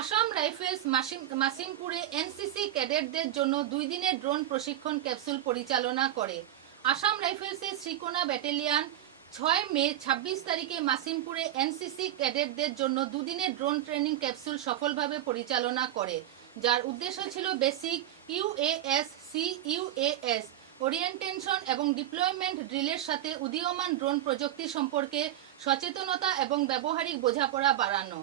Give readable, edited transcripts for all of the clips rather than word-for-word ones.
Assam rifles মাসিমপুরে NCC ক্যাডেটদের জন্য 2 দিনের drone প্রশিক্ষণ ক্যাপসুল পরিচালনা করে। আসাম রাইফেলসের শ্রীকোনা ব্যাটালিয়ন 6 মে 26 তারিখে মাসিমপুরে এনসিসি ক্যাডেটদের জন্য 2 দিনের ড্রোন ট্রেনিং ক্যাপসুল সফলভাবে পরিচালনা করে, যার উদ্দেশ্য ছিল বেসিক ইউএএস সিইউএএস ওরিয়েন্টেশন এবং ডিপ্লয়মেন্ট ড্রিলের সাথে উদীয়মান ড্রোন প্রযুক্তি সম্পর্কে সচেতনতা এবং ব্যবহারিক বোঝাপড়া বাড়ানো।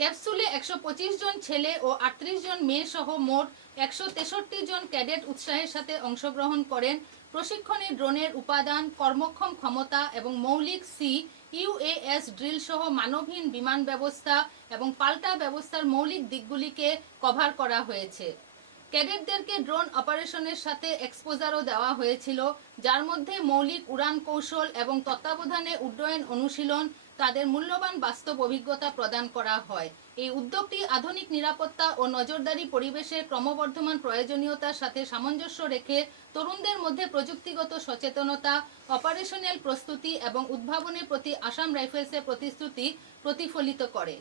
ক্যাপসুলে 125 জন ছেলে ও 38 জন মেয়ে সহ মোট 163 জন ক্যাডেট উৎসাহের সাথে অংশগ্রহণ করেন। প্রশিক্ষণে ড্রোনের উপাদান, কর্মক্ষম ক্ষমতা এবং মৌলিক ইউএএস ড্রিল সহ মানবহীন বিমান ব্যবস্থা এবং পাল্টা ব্যবস্থার মৌলিক দিকগুলিকে কভার করা হয়েছে। ক্যাডেটদেরকে ড্রোন অপারেশনের সাথে এক্সপোজারও দেওয়া হয়েছিল, যার মধ্যে মৌলিক উড়ান কৌশল এবং তত্ত্বাবধানে উড্ডয়ন অনুশীলন তাদের মূল্যবান বাস্তব অভিজ্ঞতা প্রদান করা হয়। এই উদ্যোগটি আধুনিক নিরাপত্তা ও নজরদারি পরিবেশের ক্রমবর্ধমান প্রয়োজনীয়তার সাথে সামঞ্জস্য রেখে তরুণদের মধ্যে প্রযুক্তিগত সচেতনতা, অপারেশনাল প্রস্তুতি এবং উদ্ভাবনের প্রতি আসাম রাইফেলসের প্রতিশ্রুতি প্রতিফলিত করে।